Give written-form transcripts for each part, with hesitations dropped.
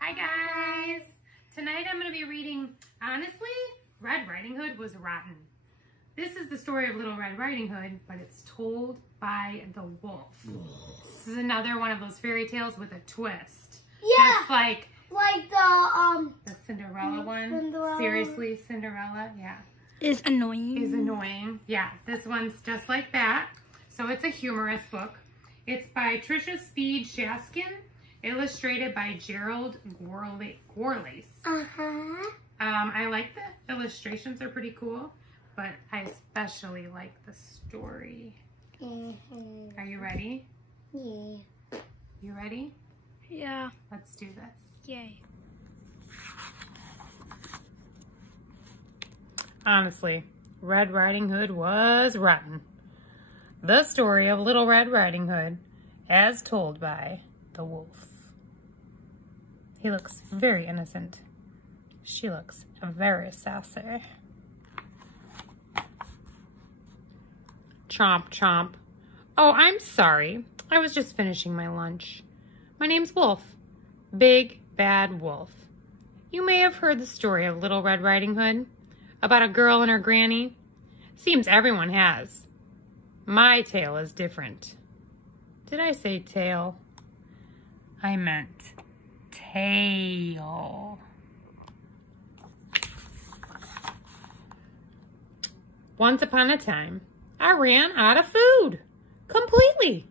Hi guys! Tonight I'm going to be reading, honestly, Red Riding Hood was rotten. This is the story of Little Red Riding Hood, but it's told by the wolf. This is another one of those fairy tales with a twist. Yeah! Just like the Cinderella one. Cinderella. Seriously, Cinderella, yeah. Is annoying. Yeah, this one's just like that. So it's a humorous book. It's by Trisha Speed Shaskin, illustrated by Gerald Gorlace. I like the illustrations, are pretty cool, but I especially like the story. Are you ready? Yeah. You ready? Yeah. Let's do this. Yay. Honestly, Red Riding Hood was rotten. The story of Little Red Riding Hood, as told by the wolf. He looks very innocent. She looks very sassy. Chomp, chomp. Oh, I'm sorry. I was just finishing my lunch. My name's Wolf. Big Bad Wolf. You may have heard the story of Little Red Riding Hood, about a girl and her granny. Seems everyone has. My tale is different. Did I say tail? I meant tail. Once upon a time, I ran out of food. Completely.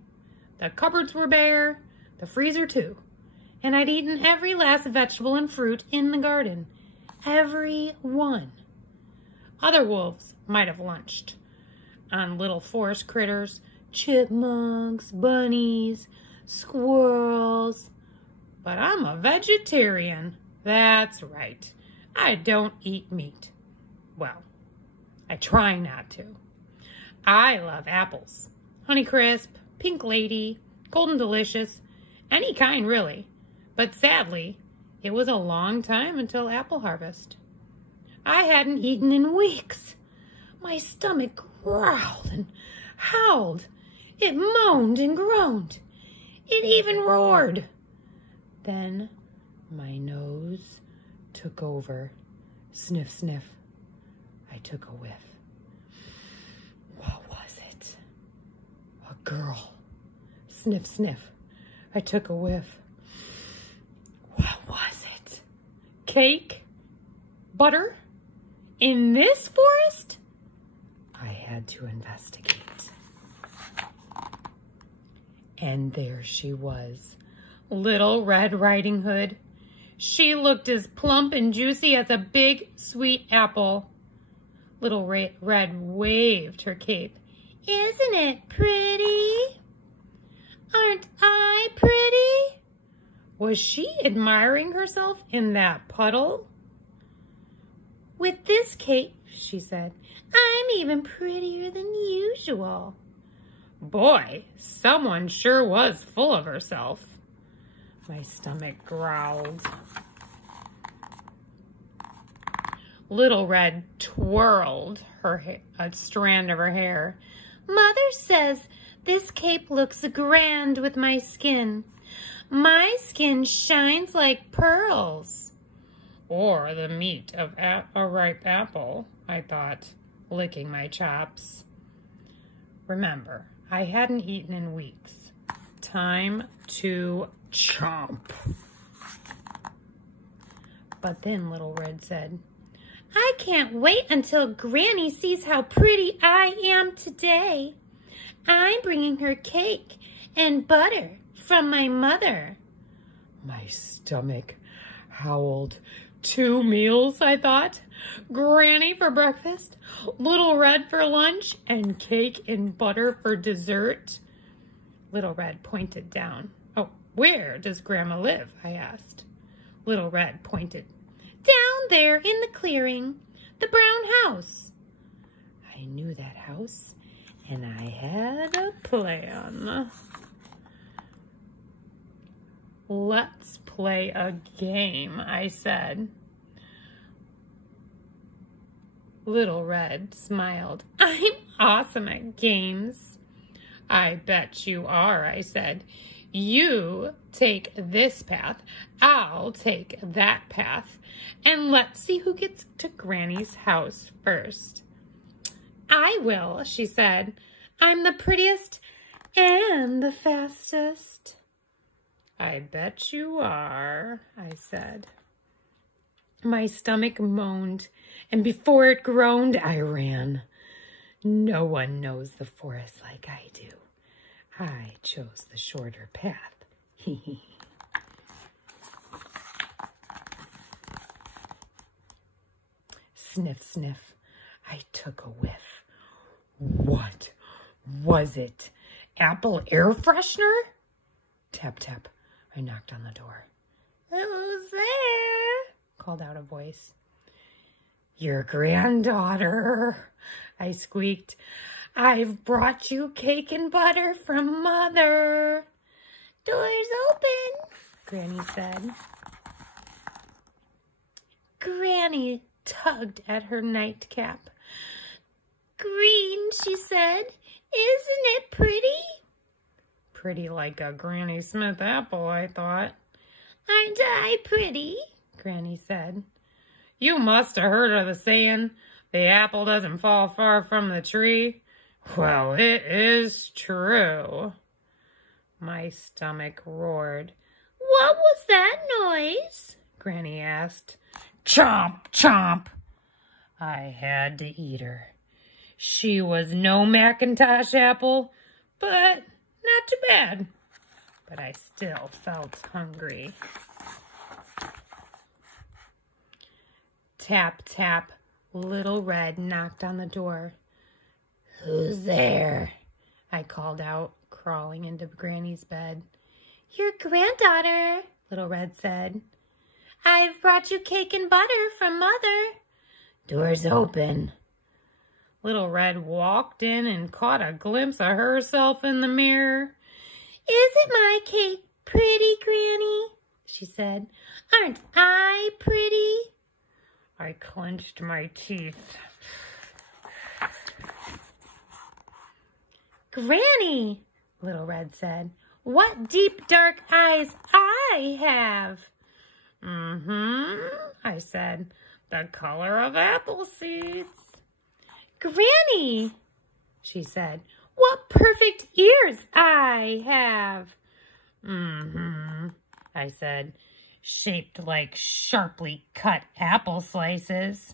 The cupboards were bare, the freezer too. And I'd eaten every last vegetable and fruit in the garden. Every one. Other wolves might have lunched on little forest critters, chipmunks, bunnies, squirrels. But I'm a vegetarian. That's right. I don't eat meat. Well, I try not to. I love apples. Honeycrisp, Pink Lady, Golden Delicious, any kind really. But sadly, it was a long time until apple harvest. I hadn't eaten in weeks. My stomach growled and howled. It moaned and groaned. It even roared. Then my nose took over. Sniff, sniff. I took a whiff. What was it? A girl. Sniff, sniff. I took a whiff. What was it? Cake? Butter? In this forest? I had to investigate. And there she was, Little Red Riding Hood. She looked as plump and juicy as a big, sweet apple. Little Red waved her cape. Isn't it pretty? Aren't I pretty? Was she admiring herself in that puddle? With this cape, she said, I'm even prettier than usual. Boy, someone sure was full of herself. My stomach growled. Little Red twirled a strand of her hair. Mother says this cape looks grand with my skin. My skin shines like pearls. Or the meat of a ripe apple, I thought, licking my chops. Remember, I hadn't eaten in weeks. Time to chomp. But then Little Red said, I can't wait until Granny sees how pretty I am today. I'm bringing her cake and butter from my mother. My stomach howled. 2 meals, I thought. Granny for breakfast, Little Red for lunch, and cake and butter for dessert. Little Red pointed down. Oh, where does Grandma live? I asked. Little Red pointed. Down there in the clearing, the brown house. I knew that house, and I had a plan. Let's play a game, I said. Little Red smiled. I'm awesome at games. I bet you are, I said. You take this path, I'll take that path, and let's see who gets to Granny's house first. I will, she said. I'm the prettiest and the fastest. I bet you are, I said. My stomach moaned, and before it groaned, I ran. No one knows the forest like I do. I chose the shorter path. Sniff, sniff. I took a whiff. What was it? Apple air freshener? Tap, tap. I knocked on the door. Who's there? Called out a voice. Your granddaughter, I squeaked. I've brought you cake and butter from Mother. Door's open, Granny said. Granny tugged at her nightcap. Green, she said. Isn't it pretty? Pretty like a Granny Smith apple, I thought. Aren't I pretty? Granny said. You must have heard of the saying, the apple doesn't fall far from the tree. Well, it is true. My stomach roared. What was that noise? Granny asked. Chomp, chomp. I had to eat her. She was no Macintosh apple, but not too bad. But I still felt hungry. Tap, tap. Little Red knocked on the door. Who's there? I called out, crawling into Granny's bed. Your granddaughter, Little Red said. I've brought you cake and butter from Mother. Door's open. Little Red walked in and caught a glimpse of herself in the mirror. Isn't my cake pretty, Granny? She said. Aren't I pretty? I clenched my teeth. Granny, Little Red said, what deep dark eyes I have. I said, the color of apple seeds. Granny, she said, what perfect ears I have. I said, shaped like sharply cut apple slices.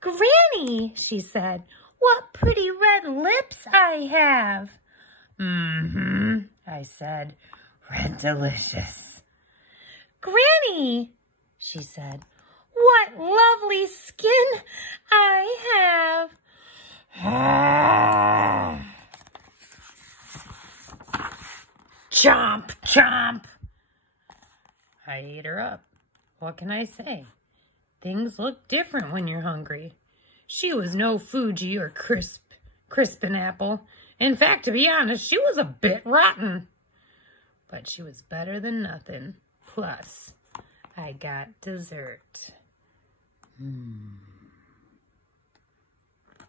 Granny, she said, what pretty red lips I have. I said, red delicious. Granny, she said, what lovely skin I have. Chomp, chomp. I ate her up. What can I say? Things look different when you're hungry. She was no Fuji or Crispin apple. In fact, to be honest, she was a bit rotten. But she was better than nothing. Plus, I got dessert.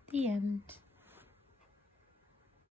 The end.